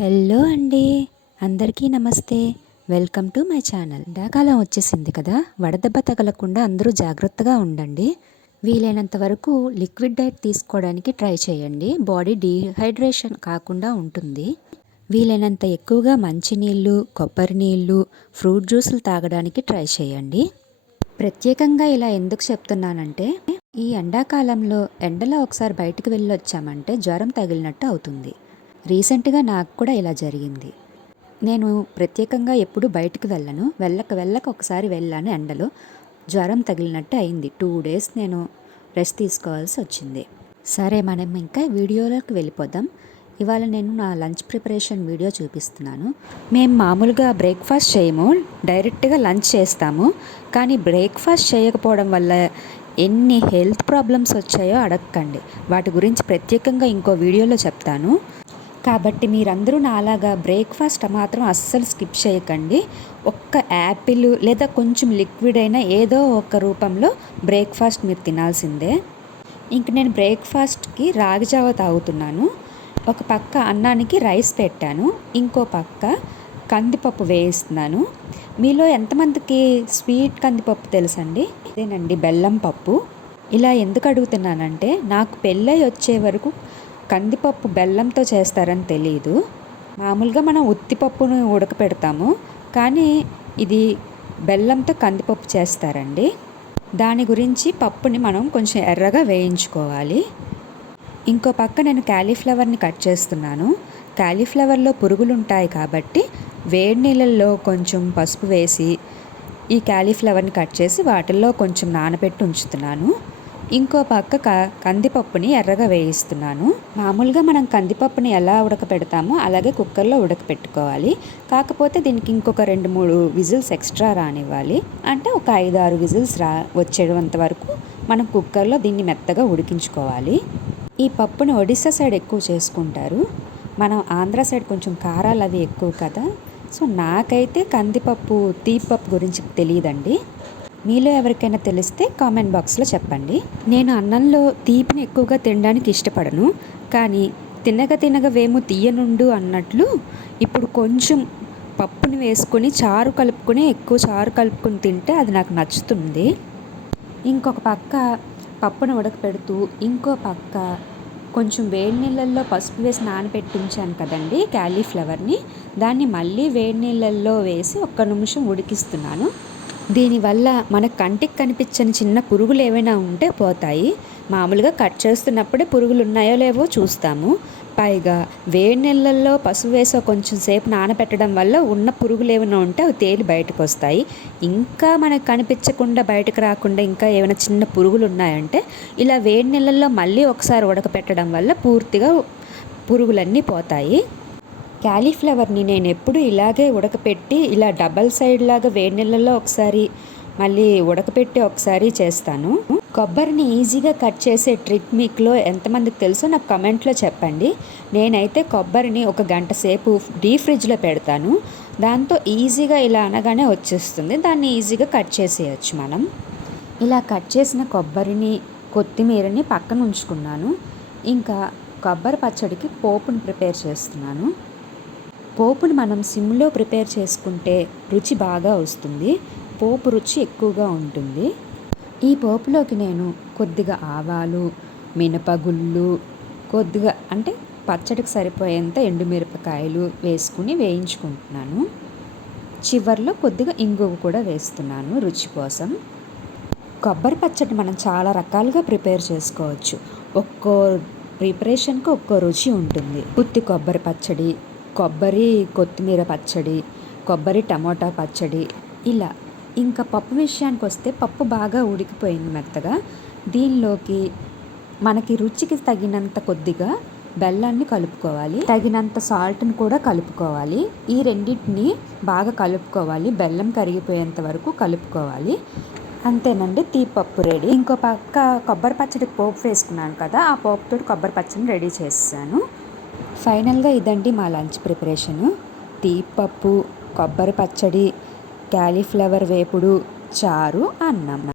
Hello అండి. అందరికీ నమస్తే. Welcome to my channel. ఎండాకాలం వచ్చేసింది కదా వడదెబ్బ తగలకుండా అందరూ జాగ్రత్తగా ఉండండి. వీలైనంత వరకు లిక్విడ్ డైట్ తీసుకోవడానికి ట్రై చేయండి. బాడీ డీహైడ్రేషన్ కాకుండా ఉంటుంది. వీలైనంత ఎక్కువగా మంచినీళ్ళు కొబ్బరి నీళ్ళు ఫ్రూట్ జ్యూసులు తాగడానికి ట్రై చేయండి. ప్రత్యేకంగా ఇలా ఎందుకు చెప్తున్నానంటే ఈ ఎండాకాలంలో ఎండలో ఒకసారి బయటకు వెళ్ళొచ్చామంటే జ్వరం తగిలినట్టు అవుతుంది. రీసెంట్గా నాకు కూడా ఇలా జరిగింది. నేను ప్రత్యేకంగా ఎప్పుడు బయటకు వెళ్ళను. వెళ్ళక వెళ్ళక ఒకసారి వెళ్ళాను ఎండలో. జ్వరం తగిలినట్టు అయింది. టూ డేస్ నేను రెస్ట్ తీసుకోవాల్సి వచ్చింది. సరే మనం ఇంకా వీడియోలోకి వెళ్ళిపోదాం. ఇవాళ నేను నా లంచ్ ప్రిపరేషన్ వీడియో చూపిస్తున్నాను. మేము మామూలుగా బ్రేక్ఫాస్ట్ చేయము. డైరెక్ట్గా లంచ్ చేస్తాము. కానీ బ్రేక్ఫాస్ట్ చేయకపోవడం వల్ల ఎన్ని హెల్త్ ప్రాబ్లమ్స్ వచ్చాయో అడగకండి వాటి గురించి ప్రత్యేకంగా ఇంకో వీడియోలో చెప్తాను. కాబట్టి మీరందరూ నాలాగా బ్రేక్ఫాస్ట్ మాత్రం అస్సలు స్కిప్ చేయకండి. ఒక్క యాపిల్ లేదా కొంచెం లిక్విడ్ అయినా ఏదో ఒక రూపంలో బ్రేక్ఫాస్ట్ మీరు తినాల్సిందే. ఇంక నేను బ్రేక్ఫాస్ట్కి రాగిజావ తాగుతున్నాను. ఒక పక్క అన్నానికి రైస్ పెట్టాను. ఇంకో పక్క కందిపప్పు వేయిస్తున్నాను. మీలో ఎంతమందికి స్వీట్ కందిపప్పు తెలుసండి? అదేనండి బెల్లం పప్పు. ఇలా ఎందుకు అడుగుతున్నానంటే నాకు పెళ్ళై వచ్చే వరకు కందిపప్పు బెల్లంతో చేస్తారని తెలియదు మామూలుగా మనం ఉత్తిపప్పును ఉడకపెడతాము. కానీ ఇది బెల్లంతో కందిపప్పు చేస్తారండి. దాని గురించి పప్పుని మనం కొంచెం ఎర్రగా వేయించుకోవాలి. ఇంకో పక్క నేను క్యాలీఫ్లవర్ని కట్ చేస్తున్నాను. క్యాలీఫ్లవర్లో పురుగులు ఉంటాయి కాబట్టి వేడి నీళ్ళల్లో కొంచెం పసుపు వేసి ఈ క్యాలీఫ్లవర్ని కట్ చేసి వాటిల్లో కొంచెం నానబెట్టి ఉంచుతున్నాను. ఇంకో పక్క క కందిపప్పుని ఎర్రగా వేయిస్తున్నాను. మామూలుగా మనం కందిపప్పుని ఎలా ఉడకపెడతామో అలాగే కుక్కర్లో ఉడకపెట్టుకోవాలి. కాకపోతే దీనికి ఇంకొక రెండు మూడు విజిల్స్ ఎక్స్ట్రా రానివ్వాలి. అంటే ఒక ఐదు ఆరు విజిల్స్ రా వచ్చేంత వరకు మనం కుక్కర్లో దీన్ని మెత్తగా ఉడికించుకోవాలి. ఈ పప్పుని ఒడిస్సా సైడ్ ఎక్కువ చేసుకుంటారు. మనం ఆంధ్ర సైడ్ కొంచెం కారాలు అవి ఎక్కువ కదా. సో నాకైతే కందిపప్పు తీపప్పు గురించి తెలియదండి. మీలో ఎవరికైనా తెలిస్తే కామెంట్ బాక్స్లో చెప్పండి. నేను అన్నంలో తీపిని ఎక్కువగా తినడానికి ఇష్టపడను. కానీ తినగ తినగ వేము తీయనుండు అన్నట్లు ఇప్పుడు కొంచెం పప్పుని వేసుకొని చారు కలుపుకొని ఎక్కువ చారు కలుపుకొని తింటే అది నాకు నచ్చుతుంది. ఇంకొక పక్క పప్పును ఉడకపెడుతూ ఇంకో పక్క కొంచెం వేడి నీళ్ళల్లో పసుపు వేసి నానపెట్టించాను కదండి క్యాలీఫ్లవర్ని. దాన్ని మళ్ళీ వేడి నీళ్ళల్లో వేసి ఒక్క నిమిషం ఉడికిస్తున్నాను. దీనివల్ల మన కంటికి కనిపించని చిన్న పురుగులు ఏవైనా ఉంటే పోతాయి. మామూలుగా కట్ చేస్తున్నప్పుడే పురుగులు ఉన్నాయో లేవో చూస్తాము. పైగా వేడి నీళ్ళల్లో పసుపు వేసో కొంచెం సేపు నానబెట్టడం వల్ల ఉన్న పురుగులు ఏమైనా ఉంటే అవి తేలి బయటకు వస్తాయి. ఇంకా మనకు కనిపించకుండా బయటకు రాకుండా ఇంకా ఏమైనా చిన్న పురుగులు ఉన్నాయంటే ఇలా వేడి నీళ్ళల్లో మళ్ళీ ఒకసారి ఉడకపెట్టడం వల్ల పూర్తిగా పురుగులన్నీ పోతాయి. క్యాలీఫ్లవర్ని నేను ఎప్పుడు ఇలాగే ఉడకపెట్టి ఇలా డబల్ సైడ్ లాగా వేడి నీళ్ళలో ఒకసారి మళ్ళీ ఉడకపెట్టి ఒకసారి చేస్తాను. కొబ్బరిని ఈజీగా కట్ చేసే ట్రిక్ మీకులో ఎంతమందికి తెలుసో నాకు కమెంట్లో చెప్పండి. నేనైతే కొబ్బరిని ఒక గంట సేపు డీ ఫ్రిడ్జ్లో పెడతాను. దాంతో ఈజీగా ఇలా అనగానే వచ్చేస్తుంది. దాన్ని ఈజీగా కట్ చేసేయచ్చు మనం. ఇలా కట్ చేసిన కొబ్బరిని కొత్తిమీరని పక్కన ఉంచుకున్నాను. ఇంకా కొబ్బరి పచ్చడికి పోపుని ప్రిపేర్ చేస్తున్నాను. పోపును మనం సిమ్లో ప్రిపేర్ చేసుకుంటే రుచి బాగా వస్తుంది. పోపు రుచి ఎక్కువగా ఉంటుంది. ఈ పోపులోకి నేను కొద్దిగా ఆవాలు మినపగుళ్ళు కొద్దిగా అంటే పచ్చడికి సరిపోయేంత ఎండుమిరపకాయలు వేసుకుని వేయించుకుంటున్నాను. చివరిలో కొద్దిగా ఇంగువ కూడా వేస్తున్నాను రుచి కోసం. కొబ్బరి పచ్చడి మనం చాలా రకాలుగా ప్రిపేర్ చేసుకోవచ్చు. ఒక్కో ప్రిపరేషన్కి ఒక్కో రుచి ఉంటుంది. ఉత్తి కొబ్బరి పచ్చడి కొబ్బరి కొత్తిమీర పచ్చడి కొబ్బరి టమోటా పచ్చడి ఇలా. ఇంకా పప్పు విషయానికి వస్తే పప్పు బాగా ఉడికిపోయింది మెత్తగా. దీనిలోకి మనకి రుచికి తగినంత కొద్దిగా బెల్లాన్ని కలుపుకోవాలి. తగినంత సాల్ట్ని కూడా కలుపుకోవాలి. ఈ రెండింటిని బాగా కలుపుకోవాలి. బెల్లం కరిగిపోయేంత వరకు కలుపుకోవాలి. అంతేనండి తీపప్పు రెడీ. ఇంకో పక్క కొబ్బరి పచ్చడికి పోపు వేసుకున్నాను కదా ఆ పోపుతో కొబ్బరి పచ్చడిని రెడీ చేసాను ఫైనల్గా ఇదండి మా లంచ్ ప్రిపరేషను. తీపప్పు కొబ్బరి పచ్చడి క్యాలీఫ్లవర్ వేపుడు చారు అన్నం.